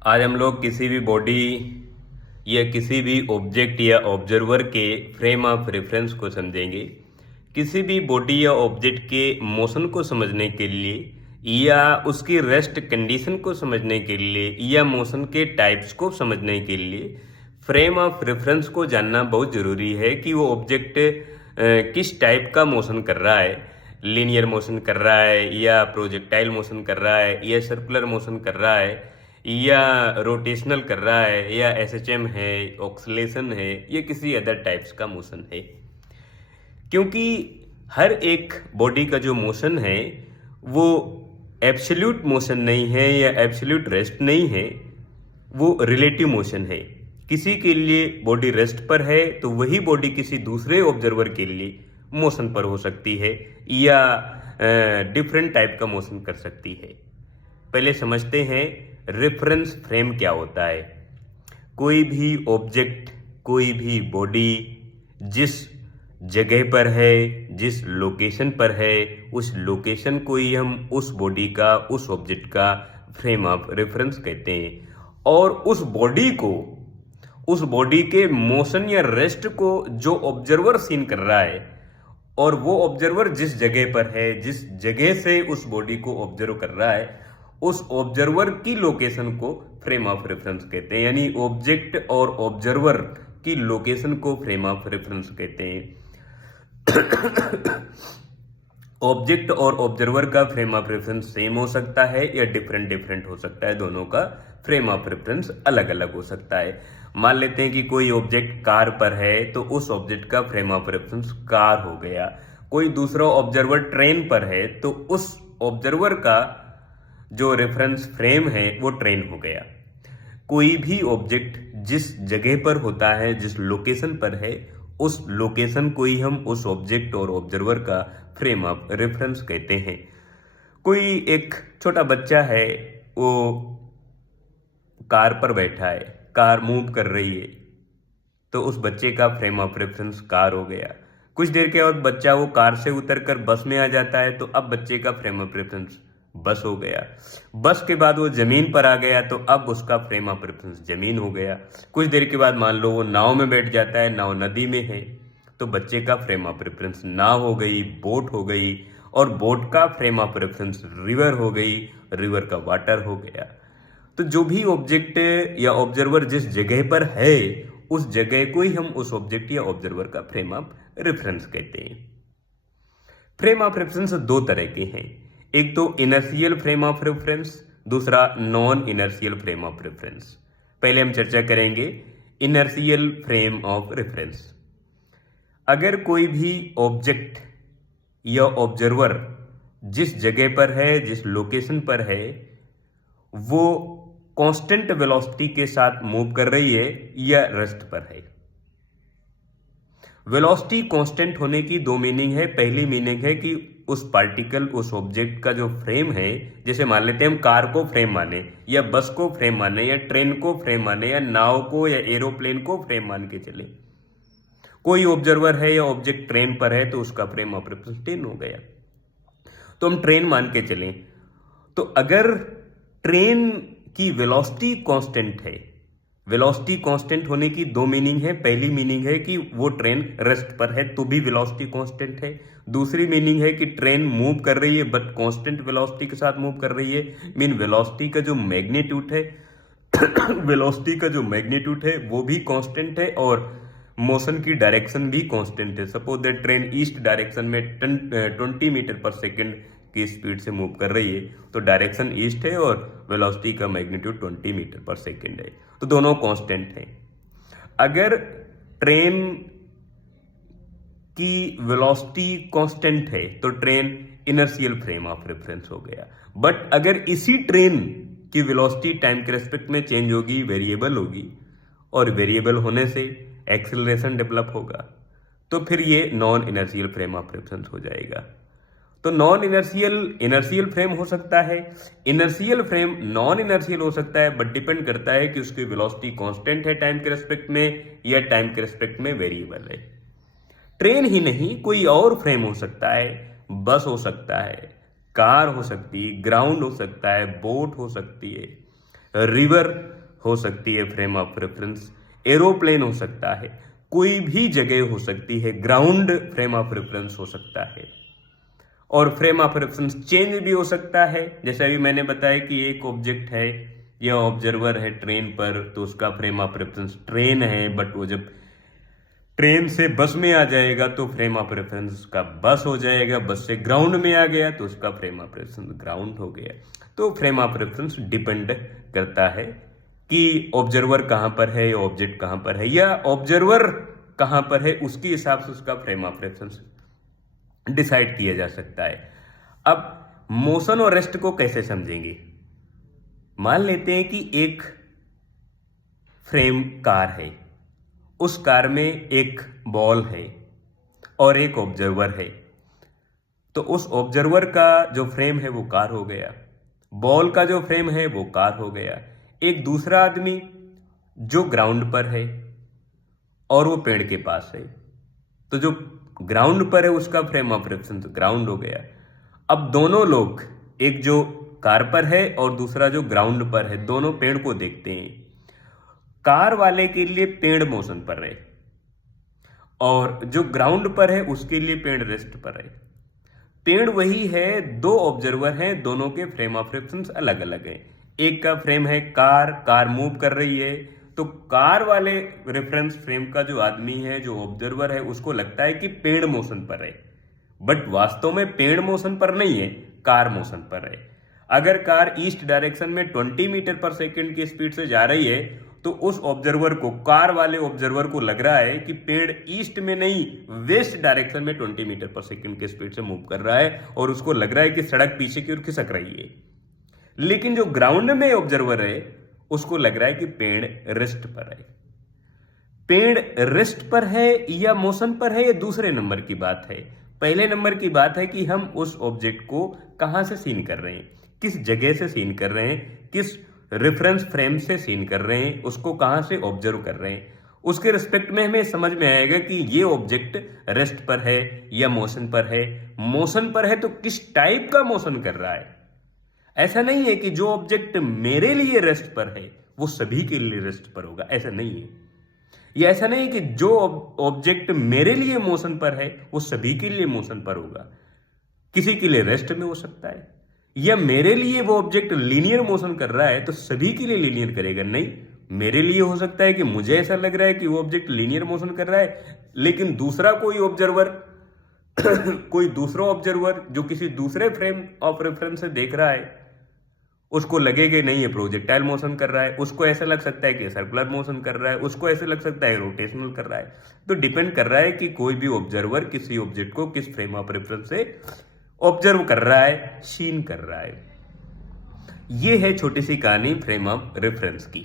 आज हम लोग किसी भी बॉडी या किसी भी ऑब्जेक्ट या ऑब्जर्वर के फ्रेम ऑफ रेफरेंस को समझेंगे। किसी भी बॉडी या ऑब्जेक्ट के मोशन को समझने के लिए या उसकी रेस्ट कंडीशन को समझने के लिए या मोशन के टाइप्स को समझने के लिए फ्रेम ऑफ रेफरेंस को जानना बहुत ज़रूरी है कि वो ऑब्जेक्ट किस टाइप का मोशन कर रहा है। लीनियर मोशन कर रहा है या प्रोजेक्टाइल मोशन कर रहा है या सर्कुलर मोशन कर रहा है या रोटेशनल कर रहा है या एसएचएम है, ऑक्सीलेशन है या किसी अदर टाइप्स का मोशन है। क्योंकि हर एक बॉडी का जो मोशन है वो एब्सोल्यूट मोशन नहीं है या एब्सोल्यूट रेस्ट नहीं है, वो रिलेटिव मोशन है। किसी के लिए बॉडी रेस्ट पर है तो वही बॉडी किसी दूसरे ऑब्जर्वर के लिए मोशन पर हो सकती है या डिफरेंट टाइप का मोशन कर सकती है। पहले समझते हैं रेफरेंस फ्रेम क्या होता है। कोई भी ऑब्जेक्ट, कोई भी बॉडी जिस जगह पर है, जिस लोकेशन पर है, उस लोकेशन को ही हम उस बॉडी का, उस ऑब्जेक्ट का फ्रेम ऑफ रेफरेंस कहते हैं। और उस बॉडी को, उस बॉडी के मोशन या रेस्ट को जो ऑब्जर्वर सीन कर रहा है और वो ऑब्जर्वर जिस जगह पर है, जिस जगह से उस बॉडी को ऑब्जर्व कर रहा है, उस ऑब्जर्वर की लोकेशन को फ्रेम ऑफ रेफरेंस कहते हैं। यानी ऑब्जेक्ट और ऑब्जर्वर की लोकेशन को फ्रेम ऑफ रेफरेंस कहते हैं। ऑब्जेक्ट और ऑब्जर्वर का फ्रेम ऑफ रेफरेंस सेम हो सकता है या डिफरेंट हो सकता है। दोनों का फ्रेम ऑफ रेफरेंस अलग अलग हो सकता है। मान लेते हैं कि कोई ऑब्जेक्ट कार पर है तो उस ऑब्जेक्ट का फ्रेम ऑफ रेफरेंस कार हो गया। कोई दूसरा ऑब्जर्वर ट्रेन पर है तो उस ऑब्जर्वर का जो रेफरेंस फ्रेम है वो ट्रेन हो गया। कोई भी ऑब्जेक्ट जिस जगह पर होता है, जिस लोकेशन पर है, उस लोकेशन को ही हम उस ऑब्जेक्ट और ऑब्जर्वर का फ्रेम ऑफ रेफरेंस कहते हैं। कोई एक छोटा बच्चा है, वो कार पर बैठा है, कार मूव कर रही है तो उस बच्चे का फ्रेम ऑफ रेफरेंस कार हो गया। कुछ देर के बाद बच्चा वो कार से उतरकर बस में आ जाता है तो अब बच्चे का फ्रेम ऑफ रेफरेंस बस हो गया। बस के बाद वो जमीन पर आ गया तो अब उसका फ्रेम ऑफ रेफरेंस जमीन हो गया। कुछ देर के बाद मान लो वो नाव में बैठ जाता है, नाव नदी में है तो बच्चे का फ्रेम ऑफ रेफरेंस नाव हो गई, बोट हो गई, और बोट का फ्रेम ऑफ रेफरेंस रिवर हो गई, रिवर का वाटर हो गया। तो जो भी ऑब्जेक्ट या ऑब्जर्वर जिस जगह पर है उस जगह को ही हम उस ऑब्जेक्ट या ऑब्जर्वर का फ्रेम ऑफ रेफरेंस कहते हैं। फ्रेम ऑफ रेफरेंस दो तरह के हैं, एक तो इनर्शियल फ्रेम ऑफ रेफरेंस, दूसरा non inertial frame of reference. पहले हम चर्चा करेंगे इनर्शियल फ्रेम ऑफ रेफरेंस। अगर कोई भी ऑब्जेक्ट या ऑब्जर्वर जिस जगह पर है, जिस लोकेशन पर है, वो कांस्टेंट वेलोसिटी के साथ मूव कर रही है या रेस्ट पर है। वेलोसिटी कांस्टेंट होने की दो मीनिंग है। पहली मीनिंग है कि उस पार्टिकल, उस ऑब्जेक्ट का जो फ्रेम है, जैसे मान लेते हैं हम कार को फ्रेम माने या बस को फ्रेम माने या ट्रेन को फ्रेम माने या नाव को या एरोप्लेन को फ्रेम मान के चले। कोई ऑब्जर्वर है या ऑब्जेक्ट ट्रेन पर है तो उसका फ्रेम ऑफ रेफरेंस ट्रेन हो गया। तो हम ट्रेन मान के चलें तो अगर ट्रेन की वेलोसिटी कांस्टेंट है, वेलोसिटी कांस्टेंट होने की दो मीनिंग है। पहली मीनिंग है कि वो ट्रेन रेस्ट पर है तो भी वेलोसिटी कांस्टेंट है। दूसरी मीनिंग है कि ट्रेन मूव कर रही है बट कांस्टेंट वेलोसिटी के साथ मूव कर रही है। मीन वेलोसिटी का जो मैग्नीट्यूड है वेलोसिटी का जो मैग्नीट्यूड है वो भी कांस्टेंट है और मोशन की डायरेक्शन भी कांस्टेंट है। Suppose that train east direction में 20 मीटर पर सेकेंड की स्पीड से मूव कर रही है तो डायरेक्शन ईस्ट है और वेलोसिटी का मैग्नीट्यूड 20 मीटर पर सेकेंड है, तो दोनों कांस्टेंट हैं। अगर ट्रेन की वेलोसिटी कांस्टेंट है तो train inertial frame of reference हो गया। बट अगर इसी ट्रेन की वेलोसिटी टाइम के रेस्पेक्ट में चेंज होगी, वेरिएबल होगी, और वेरिएबल होने से एक्सेलरेशन डेवलप होगा तो फिर ये non inertial frame of reference हो जाएगा। तो नॉन इनर्शियल इनर्शियल फ्रेम हो सकता है, इनर्शियल फ्रेम नॉन इनर्शियल हो सकता है, बट डिपेंड करता है कि उसकी वेलोसिटी कांस्टेंट है टाइम के रेस्पेक्ट में या टाइम के रेस्पेक्ट में वेरिएबल है। ट्रेन ही नहीं, कोई और फ्रेम हो सकता है, बस हो सकता है, कार हो सकती है, ग्राउंड हो सकता है, बोट हो सकती है, रिवर हो सकती है फ्रेम ऑफ रेफरेंस, एरोप्लेन हो सकता है, कोई भी जगह हो सकती है, ग्राउंड फ्रेम ऑफ रेफरेंस हो सकता है। और फ्रेम ऑफ रेफरेंस चेंज भी हो सकता है, जैसे अभी मैंने बताया कि एक ऑब्जेक्ट है या ऑब्जर्वर है ट्रेन पर, तो उसका फ्रेम ऑफ रेफरेंस ट्रेन है, बट वो जब ट्रेन से बस में आ जाएगा तो फ्रेम ऑफ रेफरेंस का बस हो जाएगा, बस से ग्राउंड में आ गया तो उसका फ्रेम ऑफ रेफरेंस ग्राउंड हो गया। तो फ्रेम ऑफ रेफरेंस डिपेंड करता है कि ऑब्जर्वर कहां पर है या ऑब्जेक्ट कहां पर है या ऑब्जर्वर कहां पर है, उसके हिसाब से उसका फ्रेम ऑफ रेफरेंस डिसाइड किया जा सकता है। अब मोशन और रेस्ट को कैसे समझेंगे? मान लेते हैं कि एक फ्रेम कार है, उस कार में एक बॉल है और एक ऑब्जर्वर है। तो उस ऑब्जर्वर का जो फ्रेम है वो कार हो गया, बॉल का जो फ्रेम है वो कार हो गया। एक दूसरा आदमी जो ग्राउंड पर है और वो पेड़ के पास है, तो जो ग्राउंड पर है उसका फ्रेम ऑफ रेफरेंस ग्राउंड हो गया। अब दोनों लोग, एक जो कार पर है और दूसरा जो ग्राउंड पर है, दोनों पेड़ को देखते हैं। कार वाले के लिए पेड़ मोशन पर है और जो ग्राउंड पर है उसके लिए पेड़ रेस्ट पर है। पेड़ वही है, दो ऑब्जर्वर हैं, दोनों के फ्रेम ऑफ रेफरेंस अलग अलग है। एक का फ्रेम है कार, कार मूव कर रही है, तो कार वाले रेफरेंस फ्रेम का जो आदमी है, जो ऑब्जर्वर है, उसको लगता है कि पेड़ मोशन पर है, बट वास्तव में पेड़ मोशन पर नहीं है, कार मोशन पर है। अगर कार ईस्ट डायरेक्शन में 20 मीटर पर सेकंड की स्पीड से जा रही है, तो उस ऑब्जर्वर को, कार वाले ऑब्जर्वर को लग रहा है कि पेड़ ईस्ट में नहीं, वेस्ट डायरेक्शन में 20 मीटर पर सेकंड की स्पीड से मूव कर रहा है और उसको लग रहा है कि सड़क पीछे की ओर खिसक रही है। लेकिन जो ग्राउंड में ऑब्जर्वर है उसको लग रहा है कि पेड़ रेस्ट पर है। पेड़ रेस्ट पर है या मोशन पर है, ये दूसरे नंबर की बात है। पहले नंबर की बात है कि हम उस ऑब्जेक्ट को कहां से सीन कर रहे हैं, किस जगह से सीन कर रहे हैं, किस रेफरेंस फ्रेम से सीन कर रहे हैं, उसको कहां से ऑब्जर्व कर रहे हैं। उसके रिस्पेक्ट में हमें समझ में आएगा कि ये ऑब्जेक्ट रेस्ट पर है या मोशन पर है। मोशन पर है तो किस टाइप का मोशन कर रहा है। ऐसा नहीं है कि जो ऑब्जेक्ट मेरे लिए रेस्ट पर है वो सभी के लिए रेस्ट पर होगा, ऐसा नहीं है। ये ऐसा नहीं कि जो ऑब्जेक्ट मेरे लिए मोशन पर है वो सभी के लिए मोशन पर होगा। किसी के लिए रेस्ट में हो सकता है, या मेरे लिए वो ऑब्जेक्ट लीनियर मोशन कर रहा है तो सभी के लिए लीनियर करेगा। नहीं, मेरे लिए हो सकता है कि मुझे ऐसा लग रहा है कि वो ऑब्जेक्ट लीनियर मोशन कर रहा है, लेकिन दूसरा कोई ऑब्जर्वर कोई दूसरा ऑब्जर्वर जो किसी दूसरे फ्रेम ऑफ रेफरेंस से देख रहा है, उसको लगेगा नहीं ये प्रोजेक्टाइल मोशन कर रहा है, उसको ऐसा लग सकता है कि सर्कुलर मोशन कर रहा है, उसको ऐसे लग सकता है रोटेशनल कर रहा है। तो डिपेंड कर रहा है कि कोई भी ऑब्जर्वर किसी ऑब्जेक्ट को किस फ्रेम ऑफ रेफरेंस से ऑब्जर्व कर रहा है, सीन कर रहा है। ये है छोटी सी कहानी फ्रेम ऑफ रेफरेंस की।